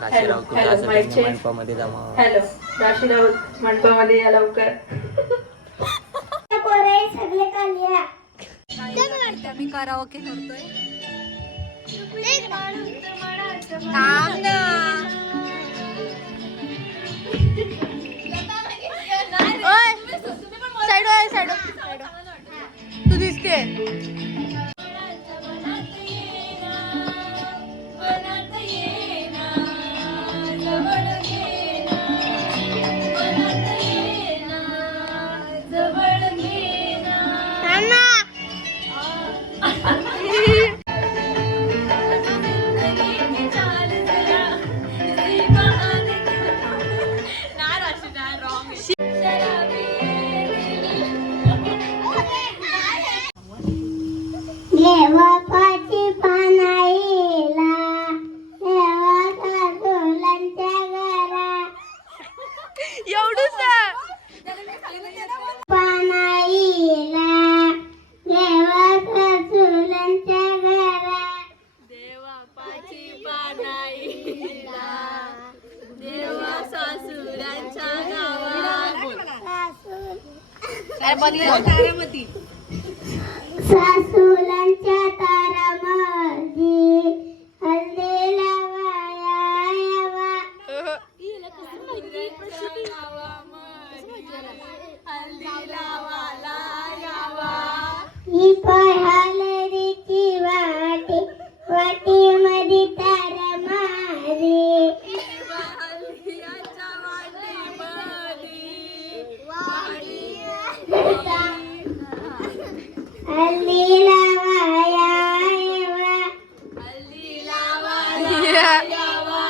राशीराव कुठे असं मंडपामध्ये जमा. हॅलो राशीराव मंडपामध्ये या लवकर. मी कराओके करतोय. साइड तू दिसते. सासूलांच्या तारामधी हल्दी लावाया यावा. ही पाय हलरीची वाटी वाटी मध्ये तारा मारी. हल्दी लावाया यावा.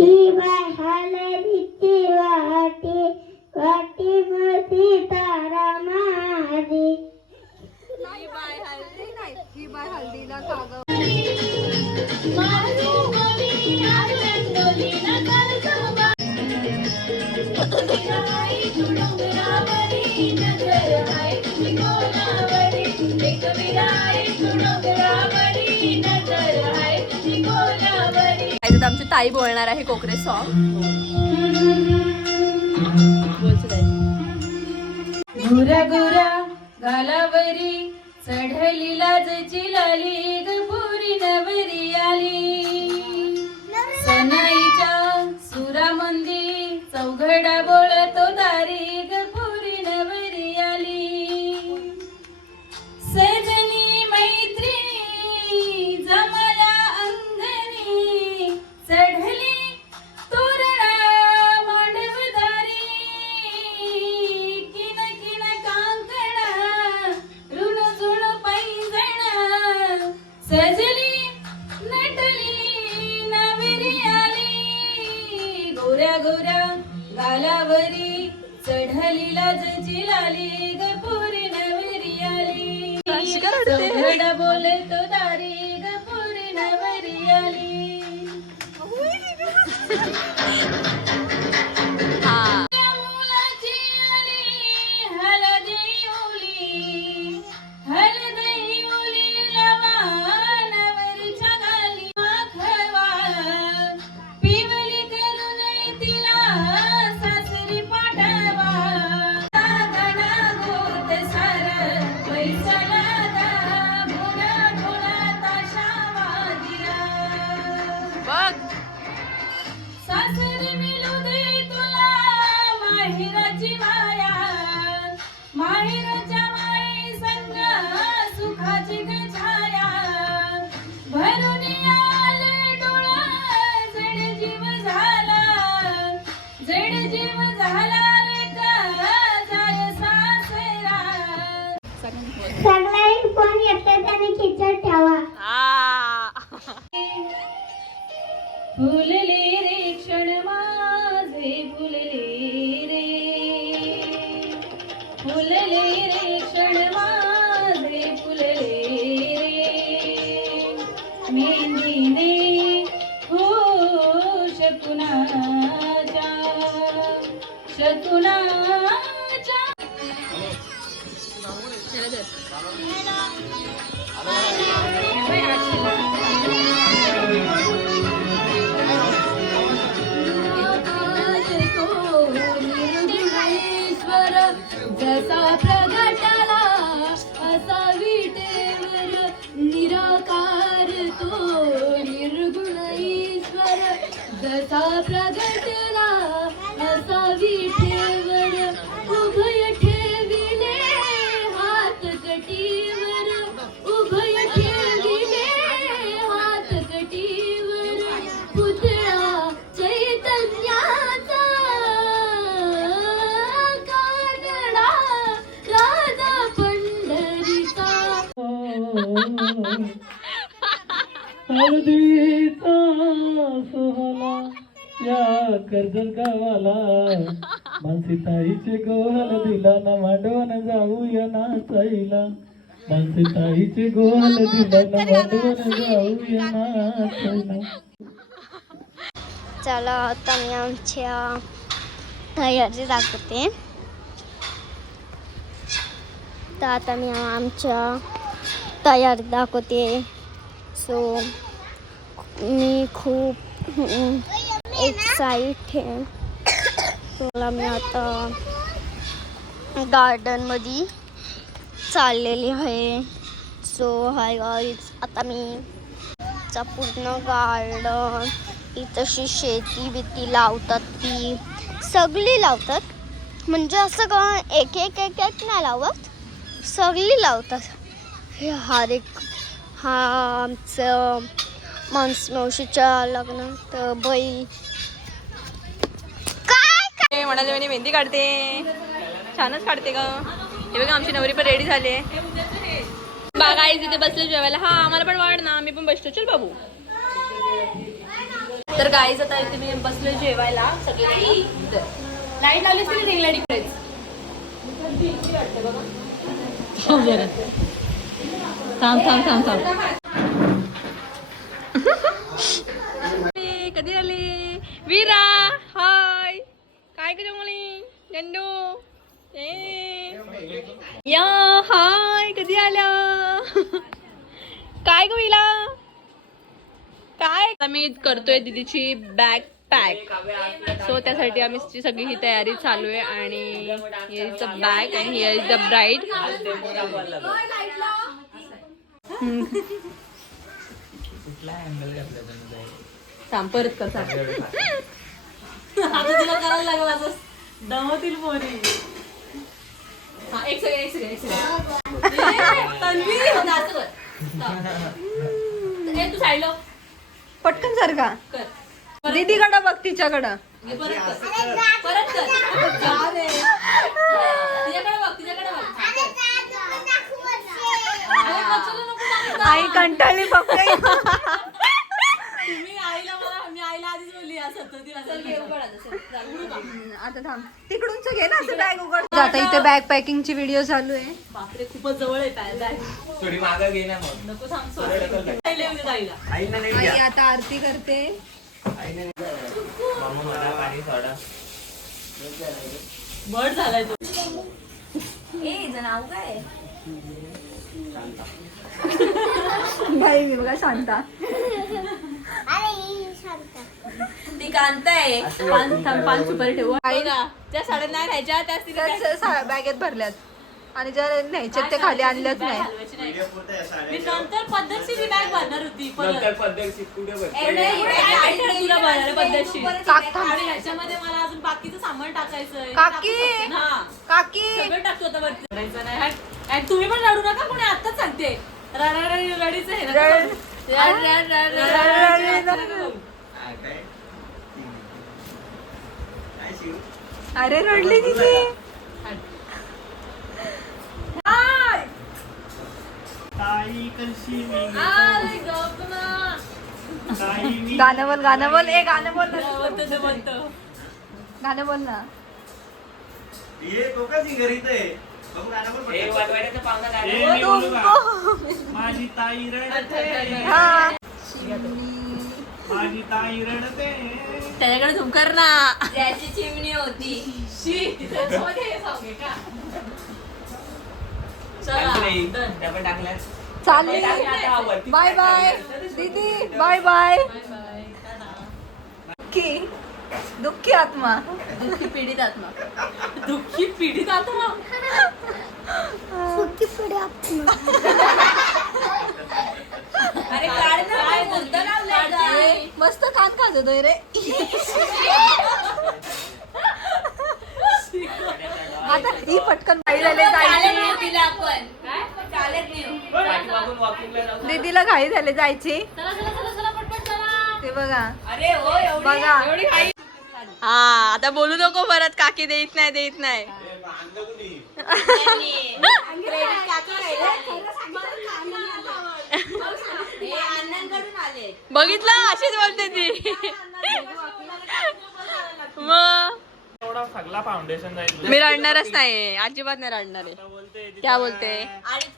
ही बाय हलरीची वाटी वाटी मध्ये तारा मारी. ही बाय हल्दीला कागद. आमची ताई बोलणार आहे कोकणी सॉन्ग. गुरा गुरा गालावरी चढली लाजची लाली ग पुरी नवरी आली. सनाईच्या सुरामंदी चौघडा बोलतो दारी ग पुरी नवरी आली. सजनी मैत्रिणी जमला अंगणी चढली तोरणा मांडवदारी. किन किन कांकणा ऋण झुण पैंजण सजली नटली नवरी आली. गोऱ्या गोऱ्या गालावरी चढली लाजची लाली ग पुरी नवरी आली. चौघडा बोलतो दारी ग पुरी नवरी आली. सासरी मिळू दे तुला माहेराची माया. माहेरच्या माई संग सुखाची ग छाया. भरून आले डोळा जड जीव झाला. जड जीव झाला रे का जाय सासरा. सगळ्यांनी फोन येते त्याने खिचत ठेवा. फुलले रे क्षण माझे फुलले रे. फुलले रे क्षण माझे फुलले रे. मेहंदीने हो शकुनाच्या शकुनाच्या. चला तू निर्गुण ईश्वर जसा प्रगटला असा विठेवर उभय ठेविले हात कटीवर उभय ठेविले हात कटीवर पुतळा चैतन्याचा कानडा राजा पंढरीचा हळदीचा सोहळा या कर्जत गावाला मानसीताईचे गोहल दिला ना मांडवण जाऊया नाचायला मानसीताईचे गोहल दिला ना मांडवण जाऊया नाचायला. चला आता मी आमच्या तयारी दाखवते. तर आता मी आमच्या तयारी दाखवते. सो मी खूप एक्साइट आहे. मला मी आता गार्डनमध्ये चाललेली आहे. सो हाय गाईज, आता मी पूर्ण गार्डन इथंशी शेती बिती लावतात ती सगळी लावतात. म्हणजे असं का एक एक एक एक नाही लावत, सगळी लावतात. हे हर एक हा आमचं मावशीच्या लग्नात बाई काय म्हणाले म्हणे मेहंदी काढते. छानच काढते का. हे बघा आमची नवरी पण रेडी झाली. बघा आई तिथे बसले जेवायला. हा आम्हाला पण वाढ ना, आम्ही पण बसतो. चल बाबू. तर गाईज आता इथे मी बसलो जेवायला. सगळी लाईट लावली असते रिंग लाईट इकडेच. थांब थांब थांब थांब. कधी आली वीरा. हाय काय करू मुली गंडू या. हाय कधी आल्या. काय गो विला काय. आम्ही करतोय दीदीची बॅग पॅक. सो त्यासाठी आम्ही सगळी ही तयारी चालू आहे. आणि here is the bag and here is the bride. थांब परत कर. आता तुला करायला लागला दमवतील पोरी. हा एक सेकंड तन्वी तू साईडला पटकन सर का कर. दीदीकडं बघ, तिच्याकडं परत कर. आई कंटाळली फक्त. मी आईला आधीच बोलली आता थांब तिकडूनच घे ना. असं बॅग उघड. आता इथे बॅग पॅकिंगची व्हिडिओ चालू आहे. बापरे खूपच जवळ आहे बॅग. थोडी मागं घे ना मग. नको सांग. आई आता आरती करते. बर्ड झालाय तो. नाव काय बाई मी बघा शांता. ती कांता आहे. पान सुपारी ठेवू. ज्या साड्या नाही राहायच्या त्याच बॅगेत भरल्यात आणि ज्या न्यायच्यात ते खाली आणल्याच नाही. मी नंतर पद्धतशीर बॅग भरणार होती. ह्याच्यामध्ये मला अजून बाकीचं सामान टाकायचं. काकी काकी सगळं टाकतो आता वरती. करायचं नाही. तुम्ही पण रडू नका कोणी. आताच सांगते रडीच आहे. अरे रडली तिथे. गाणं बोल गाणं बोल. ए गाणं बोल ना. गाणं बोल ना. माझी ताई रडते. माझी ताई रडते. त्याच्याकडे झुमकर ना. त्याची चिमणी होती. चालली. Bye bye didi. Bye bye. दुःखी आत्मा. दुःखी पीडित आत्मा. दुःखी पीडित आत्मा. सुखी पुढे अरे काढ ना. मस्त कान खाजतोय रे. आता ही पटकन घाई झाले जायची. दीदीला घाई झाले जायची. ते बघा बघा. हा आता बोलू नको परत काकी देत नाही. बघितलं अशीच बोलते ती. मग मी रडणारच नाही, अजिबात नाही रडणार आहे. क्या बोलते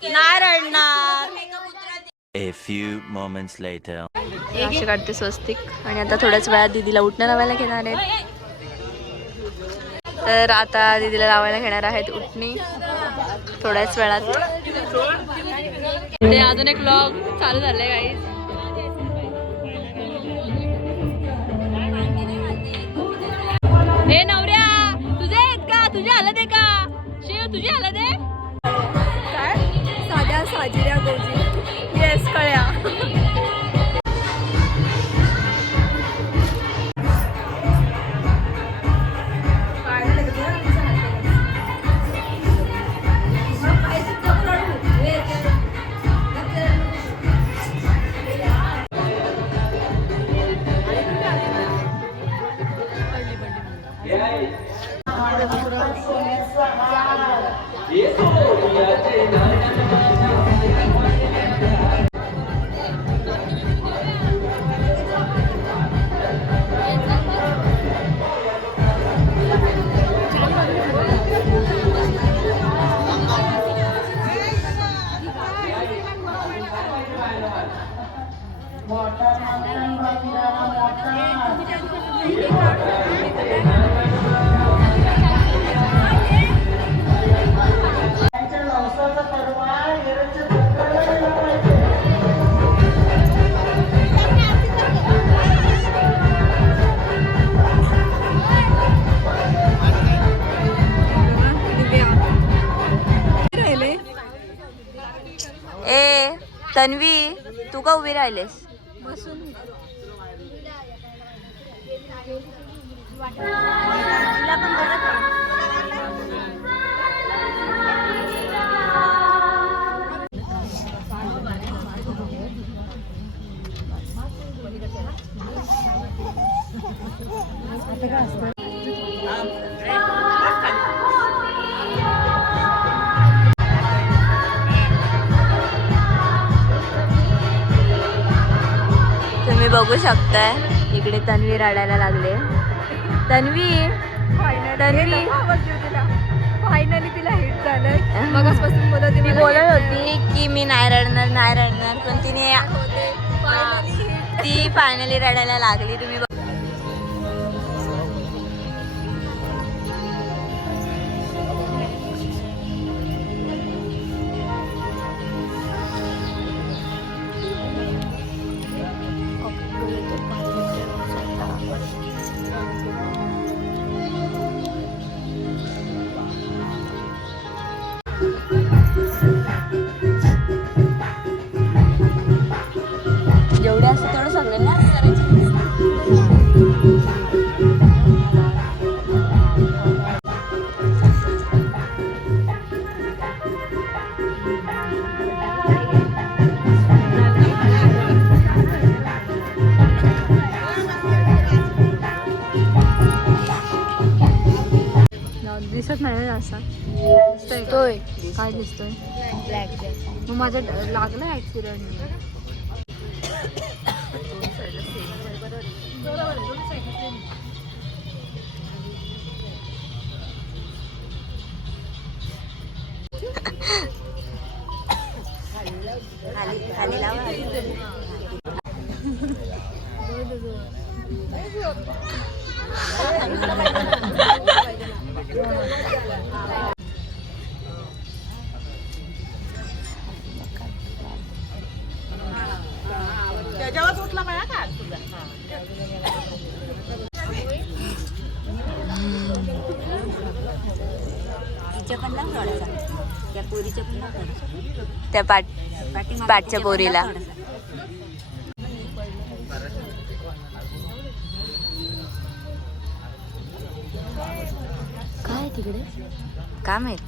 नाही रडणार. A few moments later. अशी काढते स्वस्तिक आणि आता थोड्याच वेळात दीदीला उठणं लावायला घेणार आहेत. तर आता दीदीला लावायला घेणार आहेत उठणी थोड्याच वेळात. ते अजून एक व्लॉग चालू झाले गाईज. हे नवऱ्या तुझे आहेत का? तुझी हालत आहे का? शिव तुझी हालत आहे काय? साध्या साजिऱ्या गोजी. येस कळ्या. ए तन्वी तू का उभी राहिलेस? तुम्ही बघू शकताय इकडे तन्वी रडायला लागले. तन्वी फायनली तिला हिट झालं. मगासपासून बोलत होती की मी नाही रडणार पण तिने ती फायनली रडायला लागली. तुम्ही जेवढे असं तेवढं सगळ्यांना दिसत नाही असा दिसतोय. काय दिसतोय? ब्लॅक. मग माझा लागला ऍक्सिडेंट. खाली लावा. त्या पाठच्या पोरीला काय तिकडे काय माहित.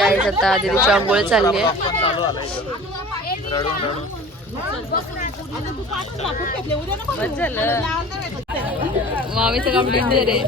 गाईज आता दीदीची आंघोळ चालली आहे. मामीचं काम डेंजर आहे.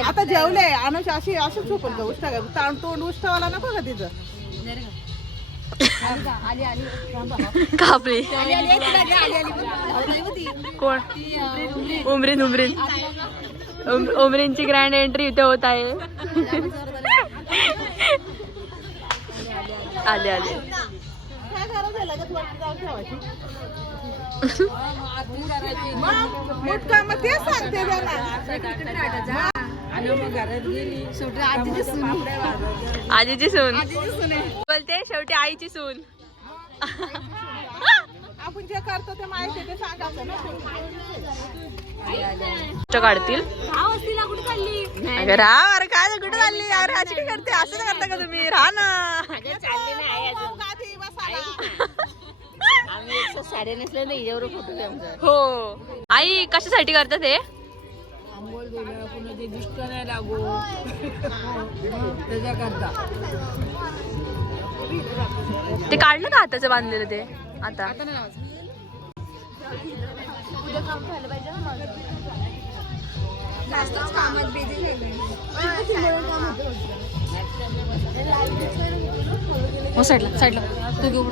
आता जेवले अनुष अशी अशीच झोपून का उष्टा काय तोंड उष्टावाला नको का तिचं. कापली कोण उमरीन उमरीनची ग्रँड एंट्री इथे होत आहे. आले काय करायचं लगेच वाटतं जाऊन ठेवायची. मग तेच सांगते त्याला. आजीची सून बोलते शेवटी आईची सून. आपण जे करतो ते माहिती ते सांगायचं ना. काढतील अगं राहा. अरे काय कुठे चालली अरे अशी काय करते. असं करता का तुम्ही. राहा ना. साडे नसले ना हिच्यावर फोटो हो आई कशासाठी करतात हे. ते काढलं का हाताचं बांधलेलं ते आता. साईडला तू घेऊ.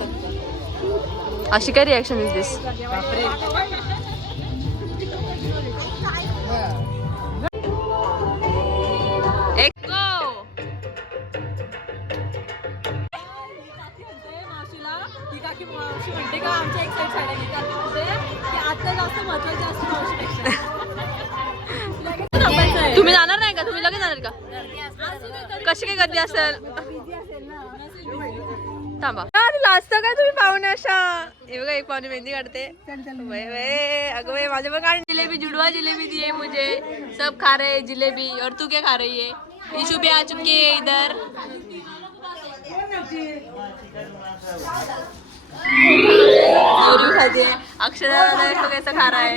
अशी काय रिॲक्शन इज दिस. म्हणते का आमच्या एक साईड साड्या घेतात आता जास्त महत्वाचे असते. तुम्ही जाणार नाही का. तुम्ही लगेच जाणार का. कशी काय गर्दी असेल. थांबा लाजत काय तुम्ही पाहुणे अशा. हे बघा एक पाहुणे मेहंदी काढते. अगं भाई माझे बघा जिलेबी जुड़वा जिलेबी दिए मुझे. सब खा रहे जिलेबी और तू क्या खा रही है. ईशू भी आ चुकी है इधर. खाती है अक्षरा कैसा खा रहा है.